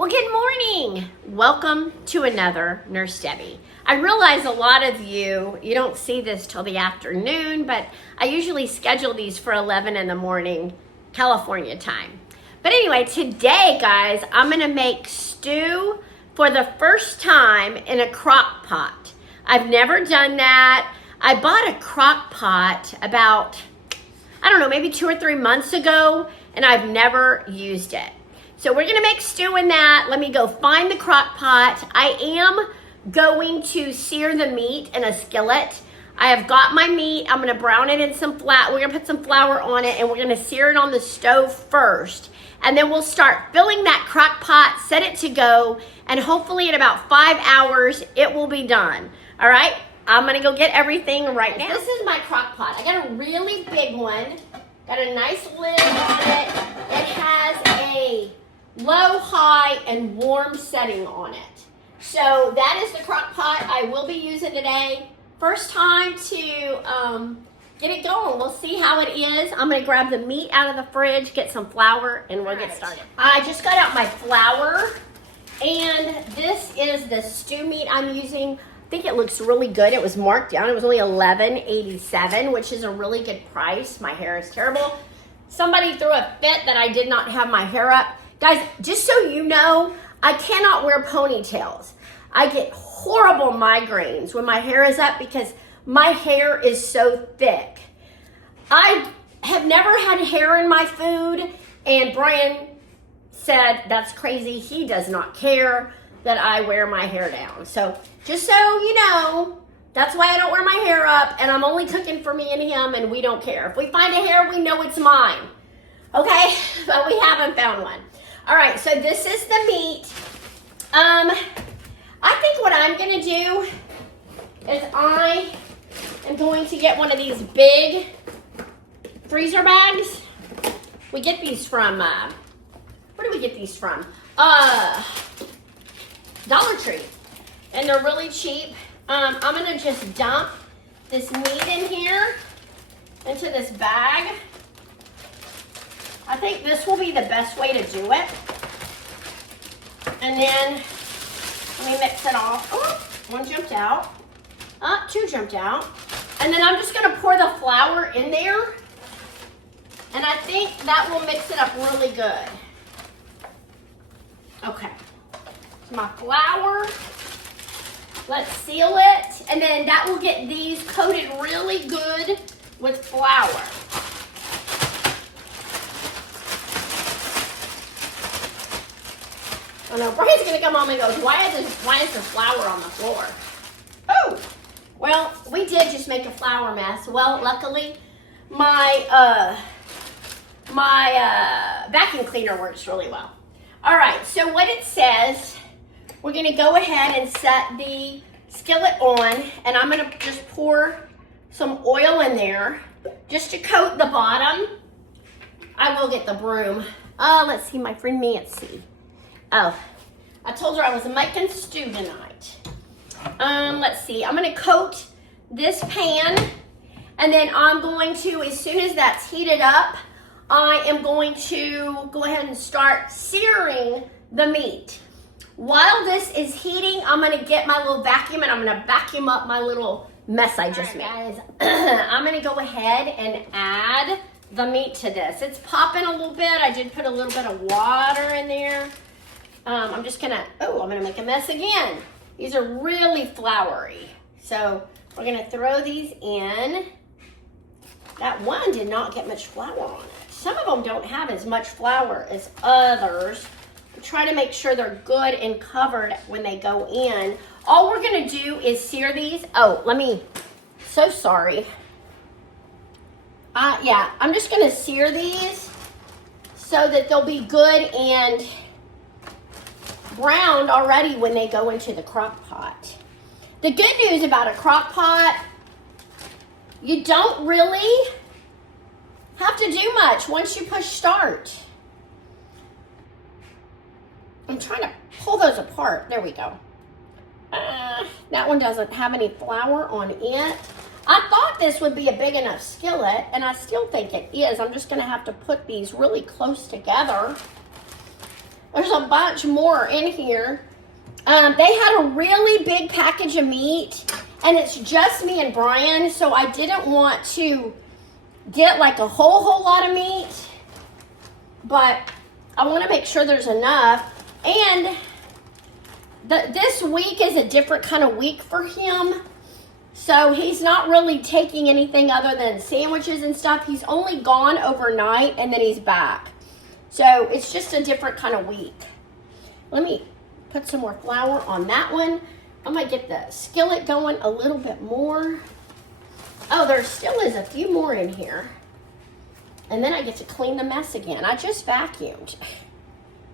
Well, good morning. Welcome to another Nurse Debbie. I realize a lot of you don't see this till the afternoon, but I usually schedule these for 11 in the morning, California time. But anyway, today, guys, I'm gonna make stew for the first time in a crock pot. I've never done that. I bought a crock pot about, I don't know, maybe 2 or 3 months ago, and I've never used it. So we're gonna make stew in that. Let me go find the crock pot. I am going to sear the meat in a skillet. I have got my meat. I'm gonna brown it in some flour. We're gonna put some flour on it and we're gonna sear it on the stove first. And then we'll start filling that crock pot, set it to go, and hopefully in about 5 hours, it will be done. All right, I'm gonna go get everything right now. This is my crock pot. I got a really big one. Got a nice lid on it. It has a low, high, and warm setting on it. So that is the crock pot I will be using today. First time to get it going. We'll see how it is. I'm gonna grab the meat out of the fridge, get some flour, and we'll get started. I just got out my flour, and this is the stew meat I'm using. I think it looks really good. It was marked down. It was only $11.87, which is a really good price. My hair is terrible. Somebody threw a fit that I did not have my hair up. Guys, just so you know, I cannot wear ponytails. I get horrible migraines when my hair is up because my hair is so thick. I have never had hair in my food, and Brian said that's crazy. He does not care that I wear my hair down. So just so you know, that's why I don't wear my hair up, and I'm only cooking for me and him, and we don't care. If we find a hair, we know it's mine. Okay, but we haven't found one. All right, so this is the meat. I think what I'm gonna do is I am going to get one of these big freezer bags. We get these from, where do we get these from? Dollar Tree, and they're really cheap. I'm gonna just dump this meat in here into this bag. I think this will be the best way to do it. And then let me mix it all. Oh, one jumped out. 2 jumped out. And then I'm just gonna pour the flour in there. And I think that will mix it up really good. Okay, so my flour, let's seal it. And then that will get these coated really good with flour. Oh no, Brian's gonna come home and goes, why is there flour on the floor? Oh, well, we did just make a flour mess. Well, luckily, my vacuum cleaner works really well. All right, so what it says, we're gonna go ahead and set the skillet on, and I'm gonna just pour some oil in there just to coat the bottom. I will get the broom. Let's see, my friend Nancy. Oh, I told her I was making stew tonight. Let's see, I'm gonna coat this pan, and then I'm going to, as soon as that's heated up, I am going to go ahead and start searing the meat. While this is heating, I'm gonna get my little vacuum and I'm gonna vacuum up my little mess I just made. Guys, I'm gonna go ahead and add the meat to this. It's popping a little bit. I did put a little bit of water in there. I'm gonna make a mess again. These are really floury. So we're gonna throw these in. That one did not get much flour on it. Some of them don't have as much flour as others. We try to make sure they're good and covered when they go in. All we're gonna do is sear these. Oh, so sorry. Yeah, I'm just gonna sear these so that they'll be good and browned already when they go into the crock pot. The good news about a crock pot, you don't really have to do much once you push start. I'm trying to pull those apart. There we go. That one doesn't have any flour on it. I thought this would be a big enough skillet, and I still think it is. I'm just gonna have to put these really close together. There's a bunch more in here. They had a really big package of meat, and it's just me and Brian, so I didn't want to get like a whole lot of meat, but I want to make sure there's enough. And this week is a different kind of week for him, so he's not really taking anything other than sandwiches and stuff. He's only gone overnight, and then he's back. So it's just a different kind of week. Let me put some more flour on that one. I'm gonna get the skillet going a little bit more. Oh, there still is a few more in here. And then I get to clean the mess again. I just vacuumed.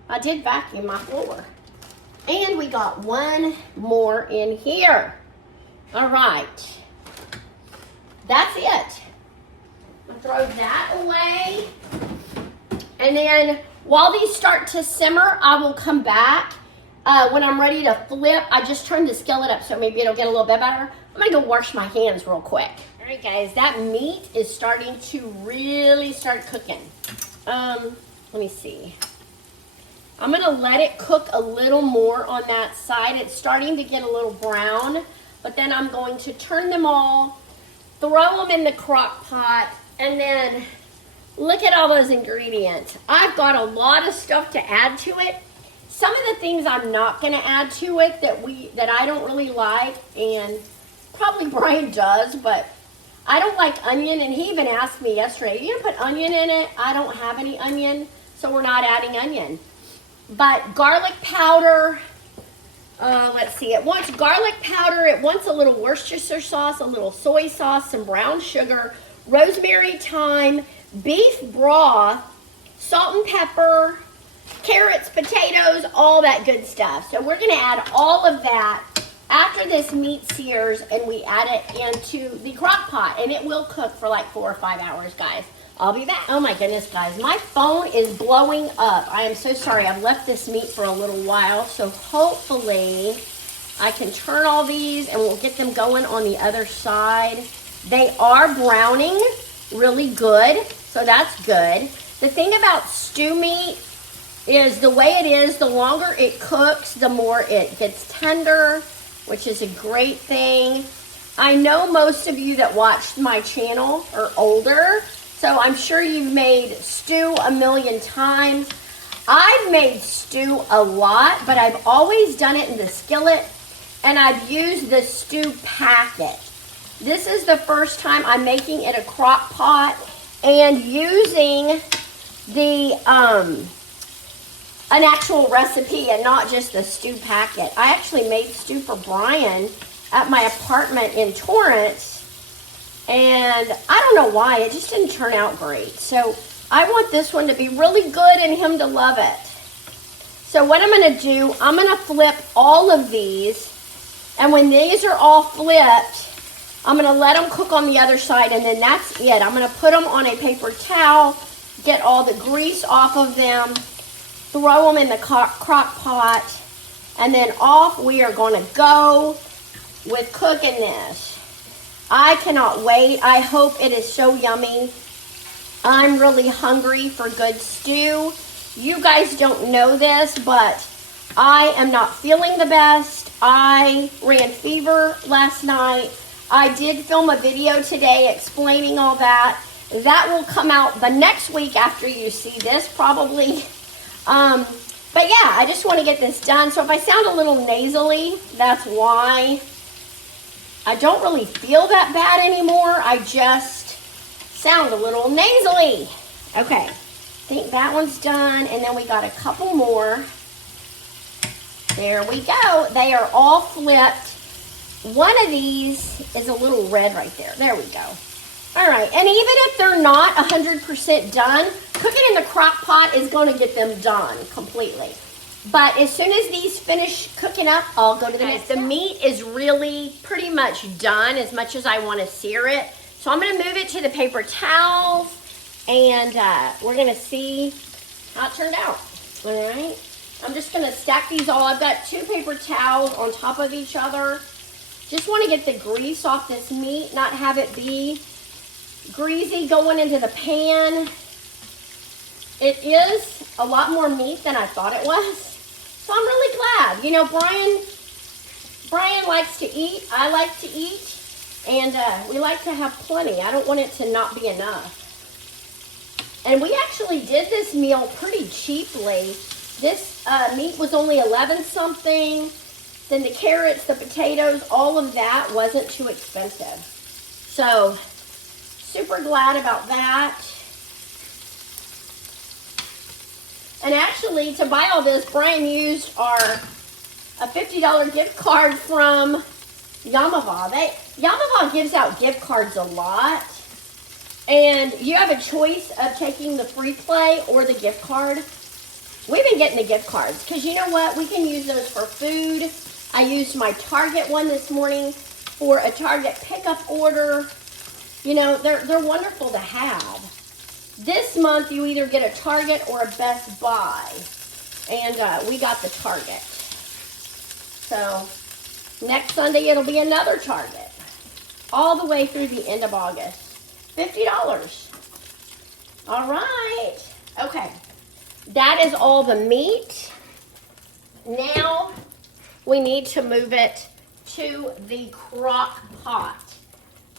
I did vacuum my floor. And we got one more in here. All right. That's it. I'll throw that away. And then while these start to simmer, I will come back. When I'm ready to flip, I just turned the skillet up so maybe it'll get a little bit better. I'm gonna go wash my hands real quick. All right, guys, that meat is starting to really start cooking. Let me see. I'm gonna let it cook a little more on that side. It's starting to get a little brown, but then I'm going to turn them all, throw them in the crock pot, and then look at all those ingredients. I've got a lot of stuff to add to it. Some of the things I'm not gonna add to it that I don't really like, and probably Brian does, but I don't like onion, and he even asked me yesterday, are you gonna put onion in it? I don't have any onion, so we're not adding onion. But garlic powder, let's see, it wants garlic powder, it wants a little Worcestershire sauce, a little soy sauce, some brown sugar, rosemary, thyme, beef broth, salt and pepper, carrots, potatoes, all that good stuff. So we're gonna add all of that after this meat sears, and we add it into the crock pot, and it will cook for like 4 or 5 hours, guys. I'll be back. Oh my goodness, guys, my phone is blowing up. I am so sorry. I've left this meat for a little while, so hopefully I can turn all these and we'll get them going on the other side. They are browning really good, so that's good. The thing about stew meat is the way it is, the longer it cooks, the more it gets tender, which is a great thing. I know most of you that watched my channel are older, so I'm sure you've made stew a million times. I've made stew a lot, but I've always done it in the skillet, and I've used the stew packet. This is the first time I'm making it a crock pot and using the an actual recipe and not just the stew packet. I actually made stew for Brian at my apartment in Torrance, and I don't know why, it just didn't turn out great. So I want this one to be really good and him to love it. So what I'm gonna do, I'm gonna flip all of these, and when these are all flipped, I'm gonna let them cook on the other side, and then that's it. I'm gonna put them on a paper towel, get all the grease off of them, throw them in the crock pot, and then off we are gonna go with cooking this. I cannot wait. I hope it is so yummy. I'm really hungry for good stew. You guys don't know this, but I am not feeling the best. I ran fever last night. I did film a video today explaining all that. That will come out the next week after you see this, probably. But yeah, I just want to get this done. So if I sound a little nasally, that's why. I don't really feel that bad anymore. I just sound a little nasally. Okay, I think that one's done. And then we got a couple more. There we go. They are all flipped. One of these is a little red right there. There we go. All right, and even if they're not 100% done, cooking in the crock pot is going to get them done completely. But as soon as these finish cooking up, I'll go to the next. The meat is really pretty much done as much as I want to sear it. So I'm going to move it to the paper towels, and we're going to see how it turned out. All right, I'm just going to stack these all. I've got 2 paper towels on top of each other. Just want to get the grease off this meat, not have it be greasy going into the pan. It is a lot more meat than I thought it was. So I'm really glad. You know, Brian likes to eat. I like to eat. And we like to have plenty. I don't want it to not be enough. And we actually did this meal pretty cheaply. This meat was only 11 something. Then the carrots, the potatoes, all of that wasn't too expensive. So, super glad about that. And actually, to buy all this, Brian used a $50 gift card from Yamava. Yamava gives out gift cards a lot. And you have a choice of taking the free play or the gift card. We've been getting the gift cards because you know what? We can use those for food. I used my Target one this morning for a Target pickup order. You know, they're wonderful to have. This month, you either get a Target or a Best Buy. And we got the Target. So, next Sunday, it'll be another Target. All the way through the end of August. $50. All right. Okay. That is all the meat. Now, we need to move it to the crock pot.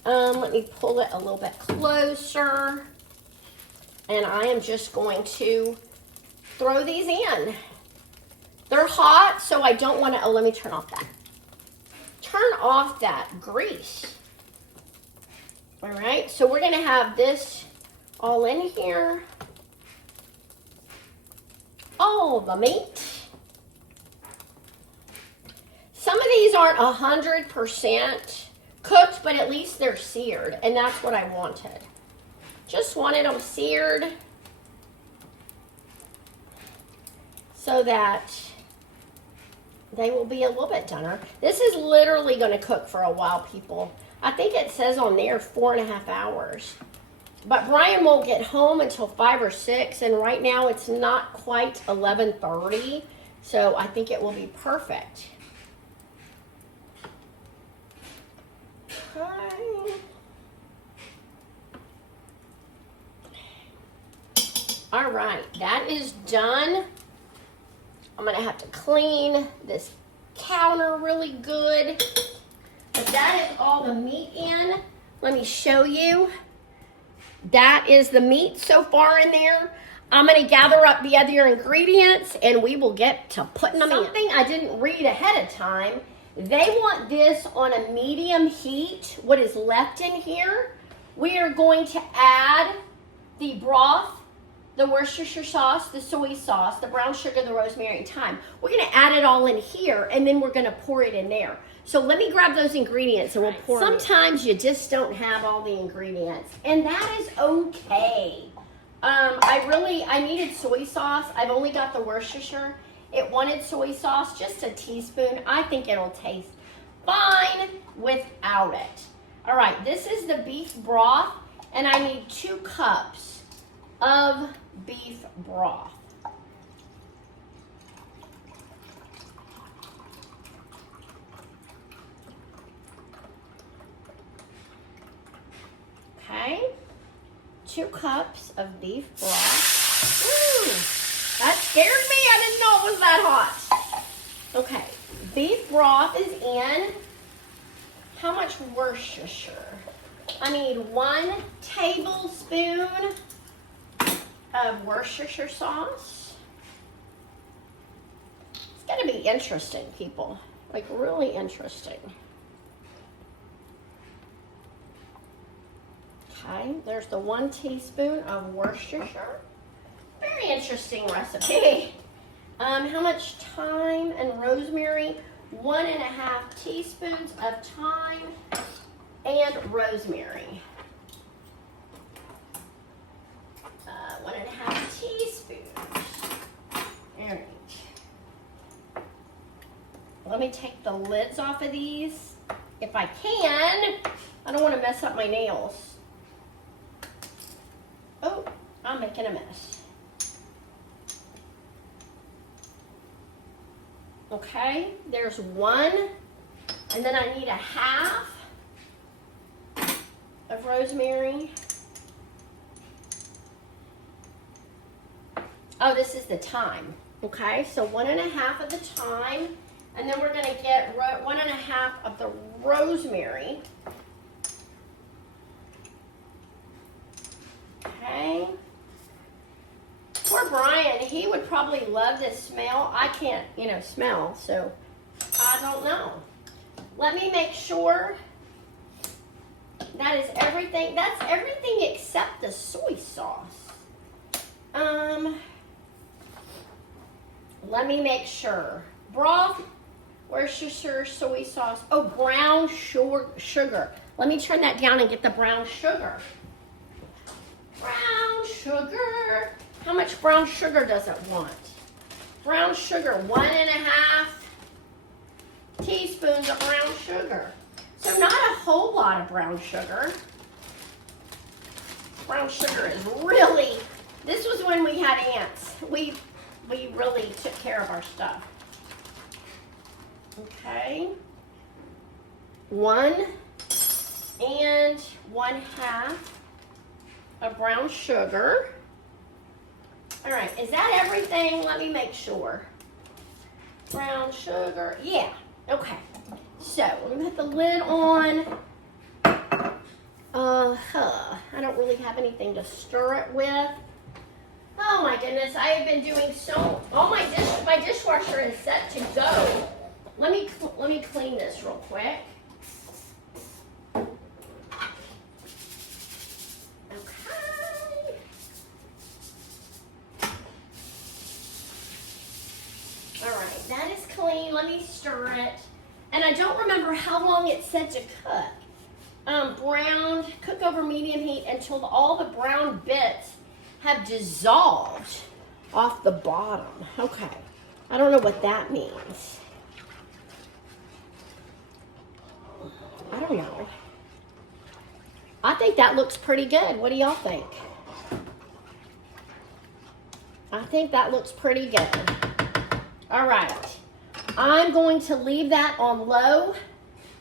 Let me pull it a little bit closer. And I am just going to throw these in. They're hot, so I don't want to, let me turn off that. Turn off that grease. All right, so we're gonna have this all in here. All the meat. Some of these aren't 100% cooked, but at least they're seared, and that's what I wanted. Just wanted them seared so that they will be a little bit doner. This is literally going to cook for a while, people. I think it says on there 4.5 hours. But Brian won't get home until 5 or 6, and right now it's not quite 11:30, so I think it will be perfect. Okay. All right, that is done. I'm gonna have to clean this counter really good. But that is all the meat in. Let me show you. That is the meat so far in there. I'm gonna gather up the other ingredients and we will get to putting them in. Something I didn't read ahead of time. They want this on a medium heat, what is left in here. We are going to add the broth, the Worcestershire sauce, the soy sauce, the brown sugar, the rosemary, and thyme. We're gonna add it all in here and then we're gonna pour it in there. So let me grab those ingredients and we'll pour them in. Sometimes you just don't have all the ingredients and that is okay. I needed soy sauce. I've only got the Worcestershire. It wanted soy sauce, just a teaspoon. I think it'll taste fine without it. All right, this is the beef broth and I need 2 cups of beef broth. Okay, 2 cups of beef broth. Ooh, that scared me. I didn't know it was that hot. Okay, beef broth is in. How much Worcestershire? I need 1 tablespoon of Worcestershire sauce. It's gonna be interesting, people. Like really interesting. Okay, there's the 1 teaspoon of Worcestershire. Very interesting recipe. How much thyme and rosemary? 1.5 teaspoons of thyme and rosemary. 1.5 teaspoons. All right. Let me take the lids off of these if I can. I don't want to mess up my nails. Oh, I'm making a mess. Okay, there's 1, and then I need 1/2 of rosemary. Oh, this is the thyme. Okay, so 1.5 of the thyme, and then we're gonna get 1.5 of the rosemary. Okay. Poor Brian, he would probably love this smell. I can't, smell, so I don't know. Let me make sure that is everything. That's everything except the soy sauce. Let me make sure. Broth, where's your soy sauce? Oh, brown sugar. Let me turn that down and get the brown sugar. Brown sugar. How much brown sugar does it want? Brown sugar, 1.5 teaspoons of brown sugar. So not a whole lot of brown sugar. Brown sugar is really, this was when we had ants. We really took care of our stuff. Okay. 1 1/2 of brown sugar. All right, is that everything? Let me make sure. Brown sugar, yeah, okay. So, let me put the lid on. I don't really have anything to stir it with. Oh my goodness, I have been doing my dishwasher is set to go. Let me clean this real quick. Okay. All right, that is clean. Let me stir it. And I don't remember how long it's set to cook. Cook over medium heat until all the brown bits have dissolved off the bottom. Okay, I don't know what that means. I don't know. I think that looks pretty good. What do y'all think? I think that looks pretty good. All right. I'm going to leave that on low,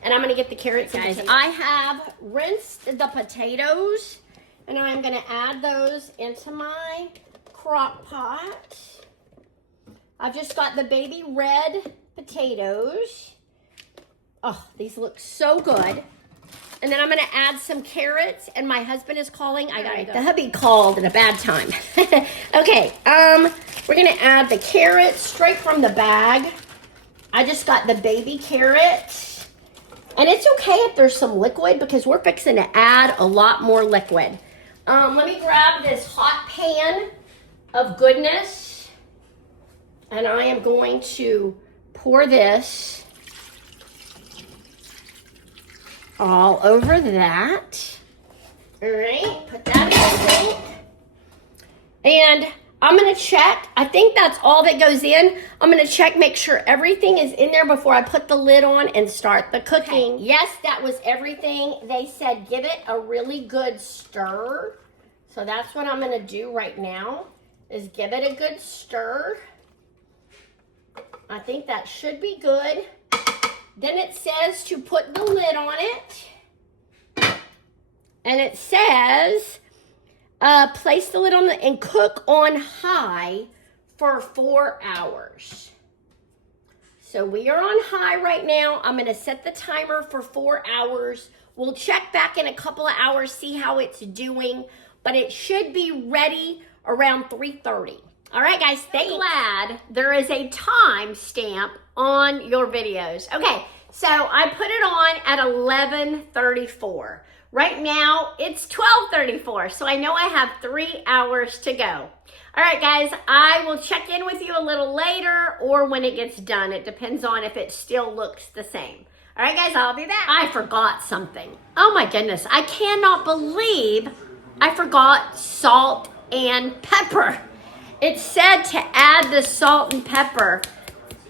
and I'm going to get the carrots and potatoes. I have rinsed the potatoes, and I'm going to add those into my crock pot. I've just got the baby red potatoes. Oh, these look so good. And then I'm going to add some carrots, and my husband is calling. The hubby called at a bad time. Okay, we're going to add the carrots straight from the bag. I just got the baby carrots. And it's okay if there's some liquid because we're fixing to add a lot more liquid. Let me grab this hot pan of goodness. And I am going to pour this all over that. All right, put that in the sink. And I'm going to check. I think that's all that goes in. I'm going to check, make sure everything is in there before I put the lid on and start the cooking. Okay. Yes, that was everything. They said give it a really good stir. So that's what I'm going to do right now, is give it a good stir. I think that should be good. Then it says to put the lid on it. And it says place the lid on and cook on high for 4 hours. So we are on high right now. I'm going to set the timer for 4 hours. We'll check back in a couple of hours, see how it's doing. But it should be ready around 3:30. All right, guys, thanks. I'm glad there is a time stamp on your videos. Okay, so I put it on at 11:34. Right now, it's 12:34, so I know I have 3 hours to go. All right, guys, I will check in with you a little later or when it gets done. It depends on if it still looks the same. All right, guys, I'll be back. I forgot something. Oh, my goodness. I cannot believe I forgot salt and pepper. It said to add the salt and pepper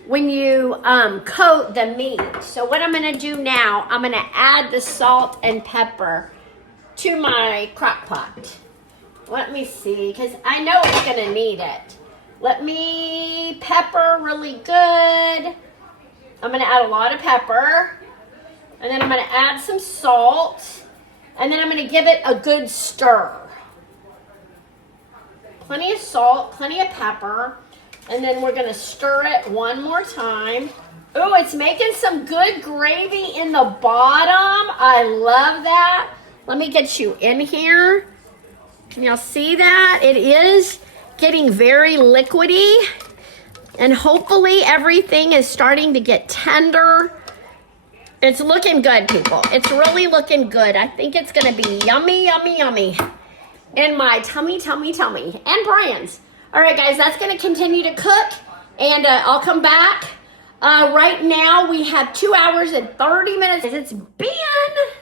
when you coat the meat. So what I'm going to do now, I'm going to add the salt and pepper to my crock pot. Let me see, because I know it's going to need it. Let me pepper really good. I'm going to add a lot of pepper. And then I'm going to add some salt. And then I'm going to give it a good stir. plenty of salt, plenty of pepper, and then we're gonna stir it one more time. Oh, it's making some good gravy in the bottom. I love that. Let me get you in here. Can y'all see that? It is getting very liquidy, and hopefully everything is starting to get tender. It's looking good, people. It's really looking good. I think it's gonna be yummy, yummy, yummy in my tummy, tummy, tummy, and Brian's. All right, guys, that's gonna continue to cook, and I'll come back. Right now we have 2 hours and 30 minutes. It's been,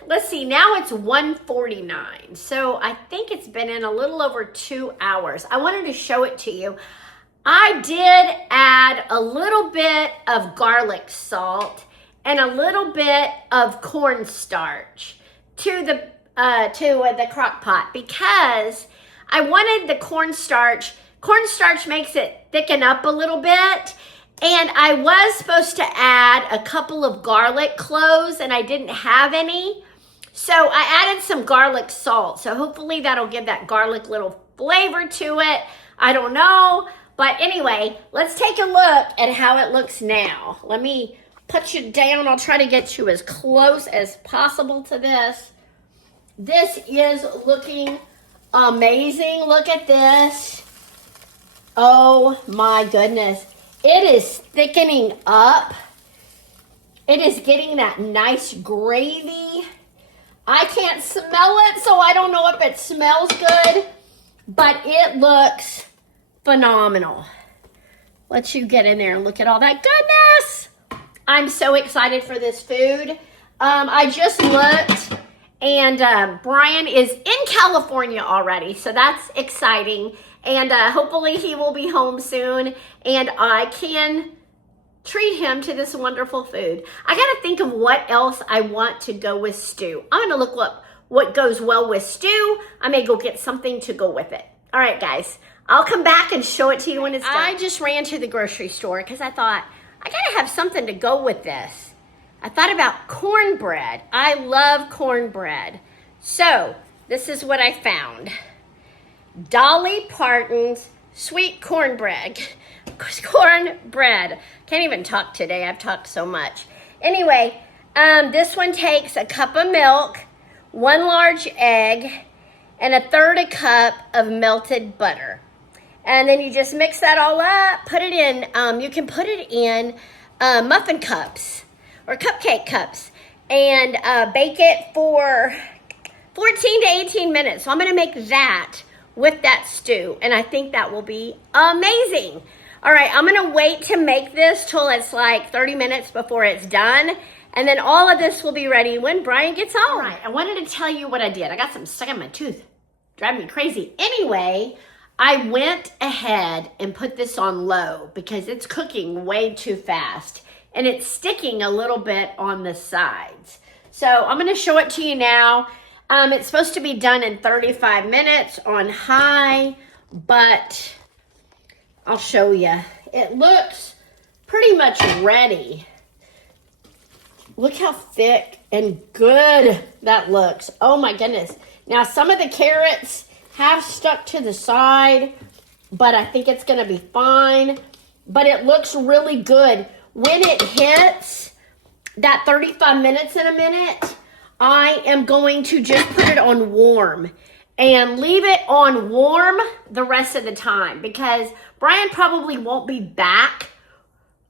let's see, now it's 1:49. So I think it's been in a little over 2 hours. I wanted to show it to you. I did add a little bit of garlic salt and a little bit of cornstarch to the crock pot because I wanted the cornstarch. Cornstarch makes it thicken up a little bit. And I was supposed to add a couple of garlic cloves and I didn't have any. So I added some garlic salt. So hopefully that'll give that garlic little flavor to it. I don't know. But anyway, let's take a look at how it looks now. Let me put you down. I'll try to get you as close as possible to this. This is looking amazing. Look at this. Oh my goodness. It is thickening up. It is getting that nice gravy. I can't smell it, so I don't know if it smells good, but it looks phenomenal. Let you get in there and look at all that goodness. I'm so excited for this food. I just looked, and Brian is in California already, so that's exciting. And hopefully he will be home soon and I can treat him to this wonderful food. I gotta think of what else I want to go with stew. I'm gonna look what goes well with stew. I may go get something to go with it. All right, guys, I'll come back and show it to you when it's done. I just ran to the grocery store because I thought, I gotta have something to go with this. I thought about cornbread. I love cornbread. So this is what I found. Dolly Parton's sweet cornbread. Cornbread. Can't even talk today. I've talked so much. Anyway, this one takes a cup of milk, 1 large egg, and 1/3 cup of melted butter. And then you just mix that all up, put it in, you can put it in muffin cups or cupcake cups and bake it for 14 to 18 minutes. So I'm gonna make that with that stew, and I think that will be amazing. All right, I'm gonna wait to make this till it's like 30 minutes before it's done, and then all of this will be ready when Brian gets home. All right, I wanted to tell you what I did. I got something stuck in my tooth, driving me crazy. Anyway, I went ahead and put this on low because it's cooking way too fast, and it's sticking a little bit on the sides. So I'm gonna show it to you now. It's supposed to be done in 35 minutes on high, but I'll show you. It looks pretty much ready. Look how thick and good that looks. Oh my goodness. Now some of the carrots have stuck to the side, but I think it's gonna be fine. But it looks really good. When it hits that 35 minutes in a minute, I am going to just put it on warm and leave it on warm the rest of the time because Brian probably won't be back.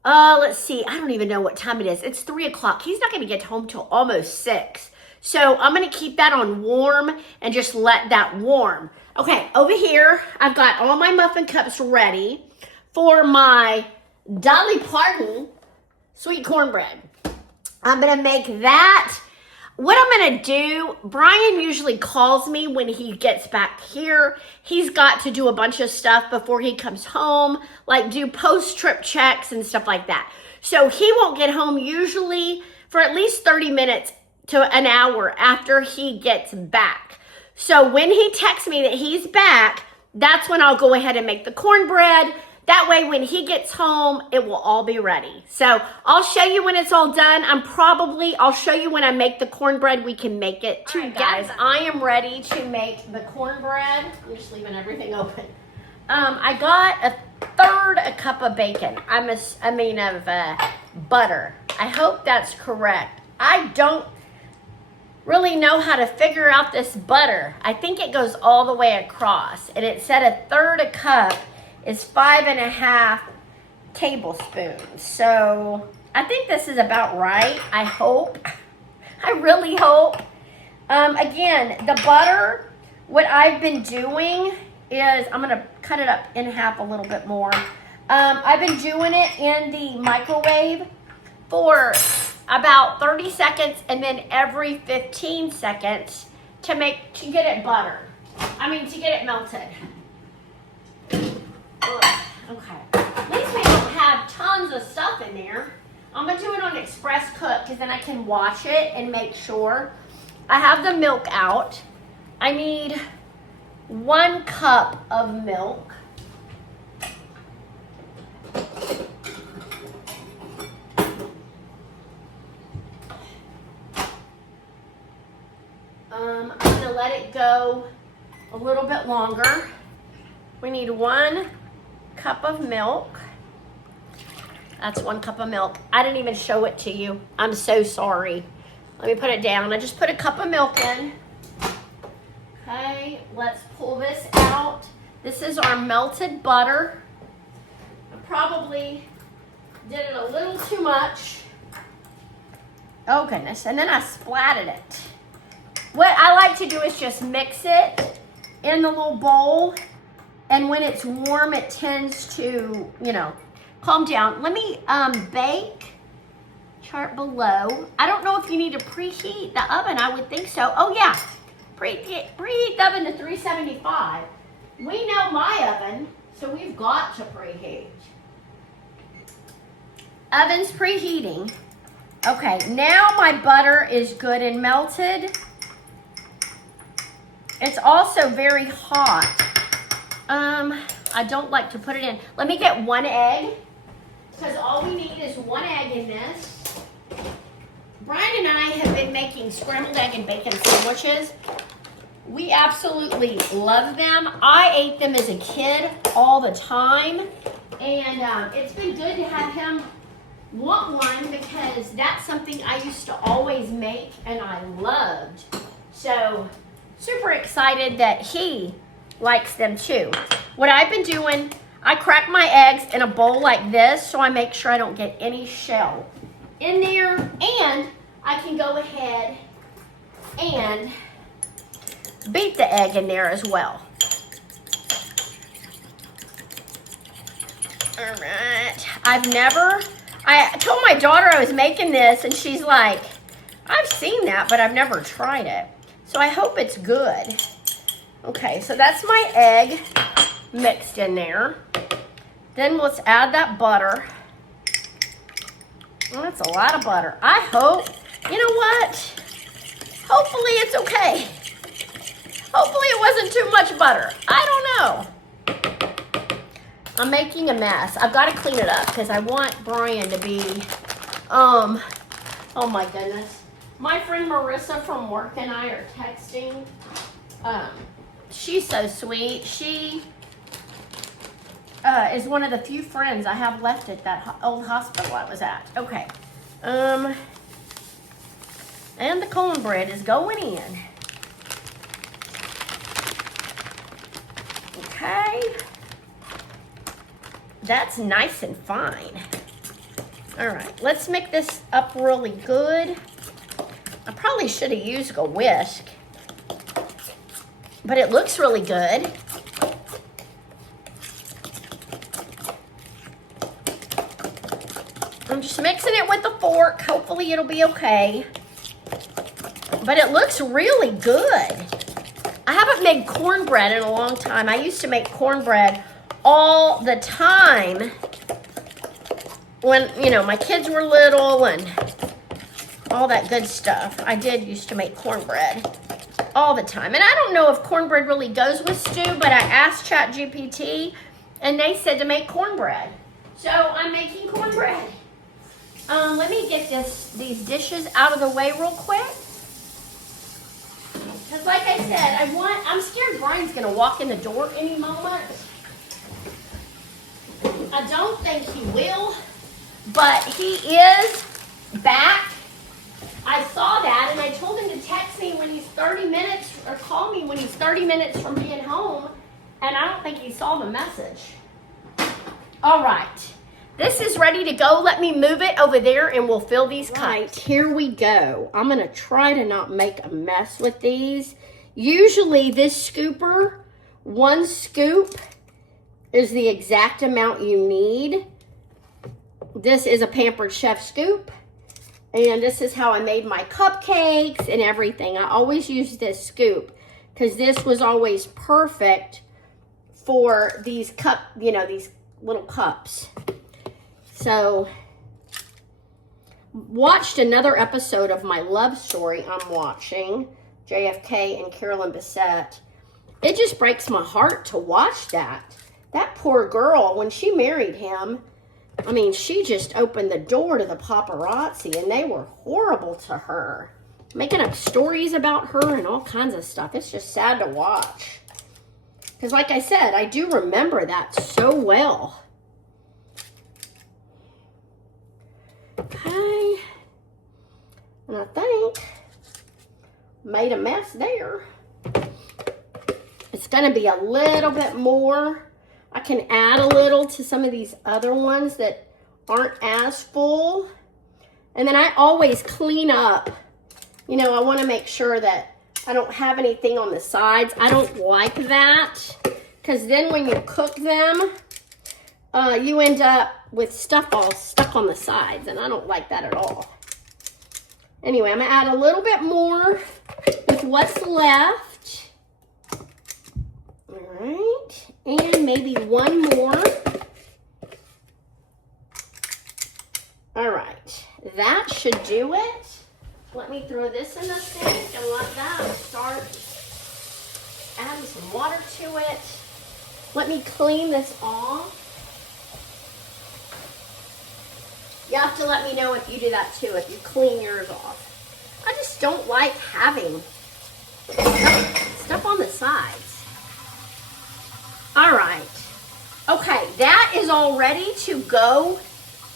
Let's see. I don't even know what time it is. It's 3 o'clock. He's not going to get home till almost 6. So I'm going to keep that on warm and just let that warm. Okay, over here, I've got all my muffin cups ready for my Dolly Parton sweet cornbread. I'm going to make that. What I'm gonna do, Brian usually calls me when he gets back here. He's got to do a bunch of stuff before he comes home, like do post-trip checks and stuff like that. So he won't get home usually for at least 30 minutes to an hour after he gets back. So when he texts me that he's back, that's when I'll go ahead and make the cornbread. That way, when he gets home, it will all be ready. So I'll show you when it's all done. I'll show you when I make the cornbread. We can make it too, guys. I am ready to make the cornbread. I'm just leaving everything open. I got a third a cup of bacon. Of butter. I hope that's correct. I don't really know how to figure out this butter. I think it goes all the way across, and it said a third a cup is 5.5 tablespoons. So I think this is about right. I hope. I really hope. Again, the butter, what I've been doing is, I'm gonna cut it up in half a little bit more. I've been doing it in the microwave for about 30 seconds and then every 15 seconds to get it buttered. To get it melted. Ugh, okay. At least we don't have tons of stuff in there. I'm gonna do it on express cook because then I can wash it and make sure. I have the milk out. I need 1 cup of milk. I'm gonna let it go a little bit longer. We need 1 cup of milk. That's 1 cup of milk. I didn't even show it to you. I'm so sorry. Let me put it down. I just put a cup of milk in. Okay, let's pull this out. This is our melted butter. I probably did it a little too much. Oh goodness, and then I splatted it. What I like to do is just mix it in the little bowl, and when it's warm, it tends to, calm down. Let me bake. Chart below. I don't know if you need to preheat the oven. I would think so. Oh yeah, preheat the oven to 375. We know my oven, so we've got to preheat. Oven's preheating. Okay, now my butter is good and melted. It's also very hot. I don't like to put it in. Let me get 1 egg, because all we need is 1 egg in this. Brian and I have been making scrambled egg and bacon sandwiches. We absolutely love them. I ate them as a kid all the time, and it's been good to have him want one because that's something I used to always make and I loved. So super excited that he likes them too. What I've been doing, I crack my eggs in a bowl like this so I make sure I don't get any shell in there, and I can go ahead and beat the egg in there as well. All right, I told my daughter I was making this, and she's like, I've seen that, but I've never tried it. So I hope it's good. Okay, so that's my egg mixed in there. Then let's add that butter. Well, that's a lot of butter. I hope, you know what? Hopefully it's okay. Hopefully it wasn't too much butter. I don't know. I'm making a mess. I've got to clean it up because I want Brian to be, oh my goodness. My friend Marissa from work and I are texting. She's so sweet. She is one of the few friends I have left at that old hospital I was at. Okay. And the cornbread is going in. Okay. That's nice and fine. All right, let's make this up really good. I probably should have used a whisk, but it looks really good. I'm just mixing it with a fork. Hopefully it'll be okay. But it looks really good. I haven't made cornbread in a long time. I used to make cornbread all the time when, my kids were little and all that good stuff. I used to make cornbread all the time. And I don't know if cornbread really goes with stew, but I asked ChatGPT and they said to make cornbread. So I'm making cornbread. Let me get these dishes out of the way real quick. Because like I said, I'm scared Brian's going to walk in the door any moment. I don't think he will, but he is back. I saw that, and I told him to text me when he's 30 minutes, or call me when he's 30 minutes from being home, and I don't think he saw the message. All right, this is ready to go. Let me move it over there, and we'll fill these cups. Right, here we go. I'm gonna try to not make a mess with these. Usually this scooper, 1 scoop is the exact amount you need. This is a Pampered Chef scoop. And this is how I made my cupcakes and everything. I always use this scoop because this was always perfect for these these little cups. So, watched another episode of my love story I'm watching, JFK and Carolyn Bessette. It just breaks my heart to watch that. That poor girl, when she married him, I mean, she just opened the door to the paparazzi, and they were horrible to her. Making up stories about her and all kinds of stuff. It's just sad to watch. Because like I said, I do remember that so well. Okay. And I think made a mess there. It's going to be a little bit more. I can add a little to some of these other ones that aren't as full. And then I always clean up. You know, I want to make sure that I don't have anything on the sides. I don't like that, because then when you cook them, you end up with stuff all stuck on the sides, and I don't like that at all. Anyway, I'm going to add a little bit more with what's left. All right. And maybe one more. All right, that should do it. Let me throw this in the sink and let that start adding some water to it. Let me clean this off. You have to let me know if you do that too, if you clean yours off. I just don't like having stuff on the sides. All right, okay, that is all ready to go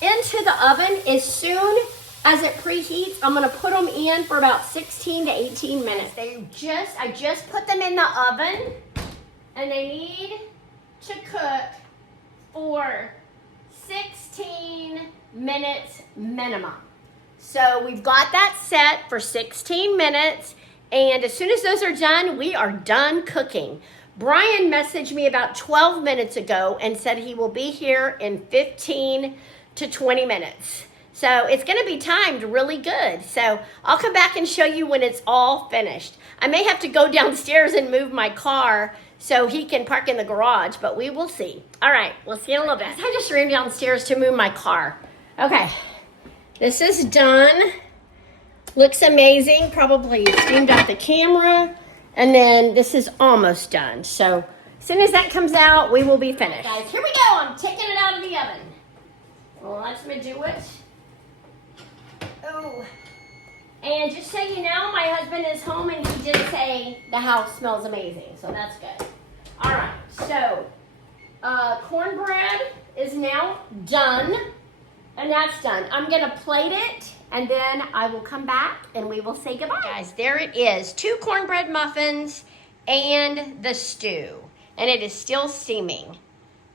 into the oven. As soon as it preheats, I'm gonna put them in for about 16 to 18 minutes. I just put them in the oven, and they need to cook for 16 minutes minimum. So we've got that set for 16 minutes, and as soon as those are done, we are done cooking. Brian messaged me about 12 minutes ago and said he will be here in 15 to 20 minutes. So it's going to be timed really good. So I'll come back and show you when it's all finished. I may have to go downstairs and move my car so he can park in the garage, but we will see. All right, we'll see in a little bit. I just ran downstairs to move my car. Okay, this is done. Looks amazing. Probably steamed out the camera. And then this is almost done. So as soon as that comes out, we will be finished. Right, guys, here we go. I'm taking it out of the oven. Well, let me do it. Oh. And just so you know, my husband is home, and he did say the house smells amazing. So that's good. All right. So cornbread is now done. And that's done. I'm going to plate it, and then I will come back and we will say goodbye. Guys, there it is. 2 cornbread muffins and the stew. And it is still steaming.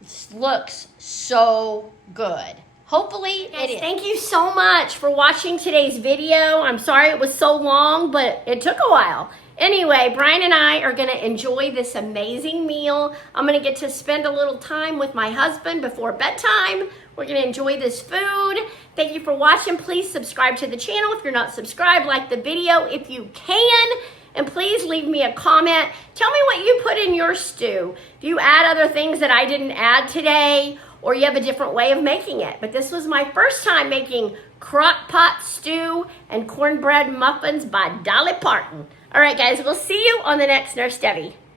It looks so good. Hopefully it is. Thank you so much for watching today's video. I'm sorry it was so long, but it took a while. Anyway, Brian and I are going to enjoy this amazing meal. I'm going to get to spend a little time with my husband before bedtime. We're going to enjoy this food. Thank you for watching. Please subscribe to the channel. If you're not subscribed, like the video if you can. And please leave me a comment. Tell me what you put in your stew. Do you add other things that I didn't add today? Or you have a different way of making it? But this was my first time making crock pot stew and cornbread muffins by Dolly Parton. All right, guys, we'll see you on the next Nurse Debbie.